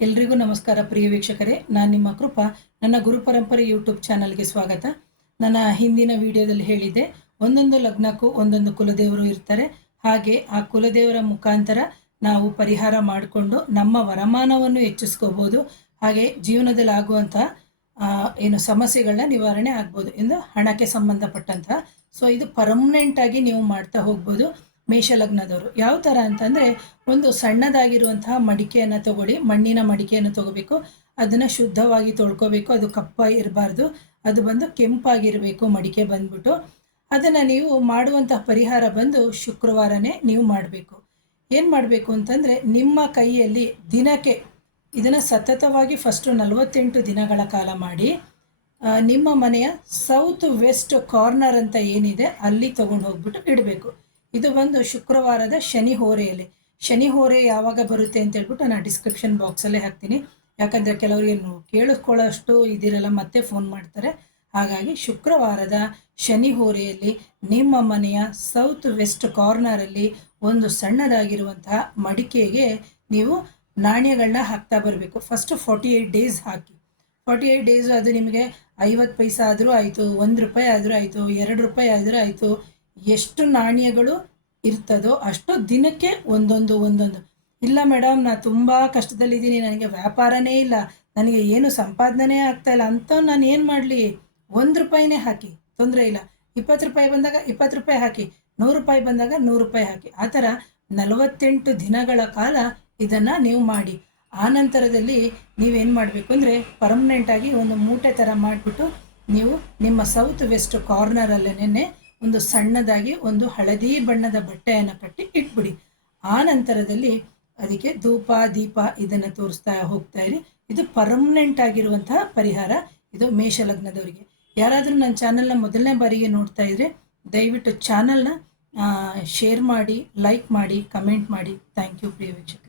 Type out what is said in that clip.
ಎಲ್ರಿಗೂ ನಮಸ್ಕಾರ ಪ್ರಿಯ ವೀಕ್ಷಕರೇ, ನಾನು ನಿಮ್ಮ ಕೃಪಾ. ನನ್ನ ಗುರುಪರಂಪರೆ ಯೂಟ್ಯೂಬ್ ಚಾನಲ್ಗೆ ಸ್ವಾಗತ. ನನ್ನ ಹಿಂದಿನ ವಿಡಿಯೋದಲ್ಲಿ ಹೇಳಿದ್ದೆ, ಒಂದೊಂದು ಲಗ್ನಕ್ಕೂ ಒಂದೊಂದು ಕುಲದೇವರು ಇರ್ತಾರೆ. ಹಾಗೆ ಆ ಕುಲದೇವರ ಮುಖಾಂತರ ನಾವು ಪರಿಹಾರ ಮಾಡಿಕೊಂಡು ನಮ್ಮ ವರಮಾನವನ್ನು ಹೆಚ್ಚಿಸ್ಕೋಬೋದು. ಹಾಗೆ ಜೀವನದಲ್ಲಿ ಆಗುವಂಥ ಏನು ಸಮಸ್ಯೆಗಳನ್ನ ನಿವಾರಣೆ ಆಗ್ಬೋದು ಎಂದು ಹಣಕ್ಕೆ ಸಂಬಂಧಪಟ್ಟಂತಹ. ಸೊ ಇದು ಪರ್ಮನೆಂಟಾಗಿ ನೀವು ಮಾಡ್ತಾ ಹೋಗ್ಬೋದು. ಮೇಷಲಗ್ನದವರು ಯಾವ ಥರ ಅಂತಂದರೆ, ಒಂದು ಸಣ್ಣದಾಗಿರುವಂತಹ ಮಡಿಕೆಯನ್ನು ತಗೊಳ್ಳಿ, ಮಣ್ಣಿನ ಮಡಿಕೆಯನ್ನು ತಗೋಬೇಕು. ಅದನ್ನು ಶುದ್ಧವಾಗಿ ತೊಳ್ಕೊಬೇಕು. ಅದು ಕಪ್ಪ ಇರಬಾರ್ದು, ಅದು ಬಂದು ಕೆಂಪಾಗಿರಬೇಕು ಮಡಿಕೆ ಬಂದ್ಬಿಟ್ಟು. ಅದನ್ನು ನೀವು ಮಾಡುವಂತಹ ಪರಿಹಾರ ಬಂದು ಶುಕ್ರವಾರನೇ ನೀವು ಮಾಡಬೇಕು. ಏನು ಮಾಡಬೇಕು ಅಂತಂದರೆ, ನಿಮ್ಮ ಕೈಯಲ್ಲಿ ದಿನಕ್ಕೆ ಇದನ್ನು ಸತತವಾಗಿ ಫಸ್ಟು 48 ದಿನಗಳ ಕಾಲ ಮಾಡಿ, ನಿಮ್ಮ ಮನೆಯ ಸೌತ್ ವೆಸ್ಟ್ ಕಾರ್ನರ್ ಅಂತ ಏನಿದೆ ಅಲ್ಲಿ ತೊಗೊಂಡು ಹೋಗ್ಬಿಟ್ಟು ಇಡಬೇಕು. ಇದು ಬಂದು ಶುಕ್ರವಾರದ ಶನಿ ಹೋರೆಯಲ್ಲಿ. ಶನಿ ಹೋರೆ ಯಾವಾಗ ಬರುತ್ತೆ ಅಂತ ಹೇಳ್ಬಿಟ್ಟು ನಾನು ಡಿಸ್ಕ್ರಿಪ್ಷನ್ ಬಾಕ್ಸಲ್ಲೇ ಹಾಕ್ತೀನಿ. ಯಾಕಂದರೆ ಕೆಲವರಿಗೆ ಕೇಳಿಸ್ಕೊಳ್ಳೋಷ್ಟು ಇದಿರಲ್ಲ, ಮತ್ತೆ ಫೋನ್ ಮಾಡ್ತಾರೆ. ಹಾಗಾಗಿ ಶುಕ್ರವಾರದ ಶನಿ ಹೋರೆಯಲ್ಲಿ ನಿಮ್ಮ ಮನೆಯ ಸೌತ್ ವೆಸ್ಟ್ ಕಾರ್ನರಲ್ಲಿ ಒಂದು ಸಣ್ಣದಾಗಿರುವಂತಹ ಮಡಿಕೆಗೆ ನೀವು ನಾಣ್ಯಗಳನ್ನ ಹಾಕ್ತಾ ಬರಬೇಕು. ಫಸ್ಟು 48 ಡೇಸ್ ಹಾಕಿ. 48 ಡೇಸು ಅದು ನಿಮಗೆ 50 ಪೈಸೆ ಆದರೂ ಆಯಿತು, 1 ರೂಪಾಯಿ ಆದರೂ ಆಯಿತು, 2 ರೂಪಾಯಿ ಆದರೂ ಆಯಿತು. ಎಷ್ಟು ನಾಣ್ಯಗಳು ಇರ್ತದೋ ಅಷ್ಟು ದಿನಕ್ಕೆ ಒಂದೊಂದು. ಇಲ್ಲ ಮೇಡಮ್, ನಾನು ತುಂಬ ಕಷ್ಟದಲ್ಲಿದ್ದೀನಿ, ನನಗೆ ವ್ಯಾಪಾರನೇ ಇಲ್ಲ, ನನಗೆ ಏನು ಸಂಪಾದನೆ ಆಗ್ತಾಯಿಲ್ಲ ಅಂತ ನಾನು ಏನು ಮಾಡಲಿ? 1 ರೂಪಾಯಿನೇ ಹಾಕಿ, ತೊಂದರೆ ಇಲ್ಲ. 20 ರೂಪಾಯಿ ಬಂದಾಗ 20 ರೂಪಾಯಿ ಹಾಕಿ, 100 ರೂಪಾಯಿ ಬಂದಾಗ 100 ರೂಪಾಯಿ ಹಾಕಿ. ಆ ಥರ 48 ದಿನಗಳ ಕಾಲ ಇದನ್ನು ನೀವು ಮಾಡಿ. ಆ ನಂತರದಲ್ಲಿ ನೀವೇನು ಮಾಡಬೇಕು ಅಂದರೆ, ಪರ್ಮನೆಂಟಾಗಿ ಒಂದು ಮೂಟೆ ಥರ ಮಾಡಿಬಿಟ್ಟು ನೀವು ನಿಮ್ಮ ಸೌತ್ ವೆಸ್ಟ್ ಕಾರ್ನರಲ್ಲೇ ಒಂದು ಸಣ್ಣದಾಗಿ ಒಂದು ಹಳದಿ ಬಣ್ಣದ ಬಟ್ಟೆಯನ್ನು ಕಟ್ಟಿ ಇಟ್ಬಿಡಿ. ಆ ನಂತರದಲ್ಲಿ ಅದಕ್ಕೆ ಧೂಪ ದೀಪ ಇದನ್ನು ತೋರಿಸ್ತಾ ಹೋಗ್ತಾ ಇರಿ. ಇದು ಪರ್ಮನೆಂಟ್ ಆಗಿರುವಂತಹ ಪರಿಹಾರ. ಇದು ಮೇಷಲಗ್ನದವರಿಗೆ. ಯಾರಾದರೂ ನನ್ನ ಚಾನಲ್ನ ಮೊದಲನೇ ಬಾರಿಗೆ ನೋಡ್ತಾ ಇದ್ರೆ ದಯವಿಟ್ಟು ಚಾನಲ್ನ ಶೇರ್ ಮಾಡಿ, ಲೈಕ್ ಮಾಡಿ, ಕಮೆಂಟ್ ಮಾಡಿ. ಥ್ಯಾಂಕ್ ಯು ಪ್ರಿಯ ವೀಕ್ಷಕ.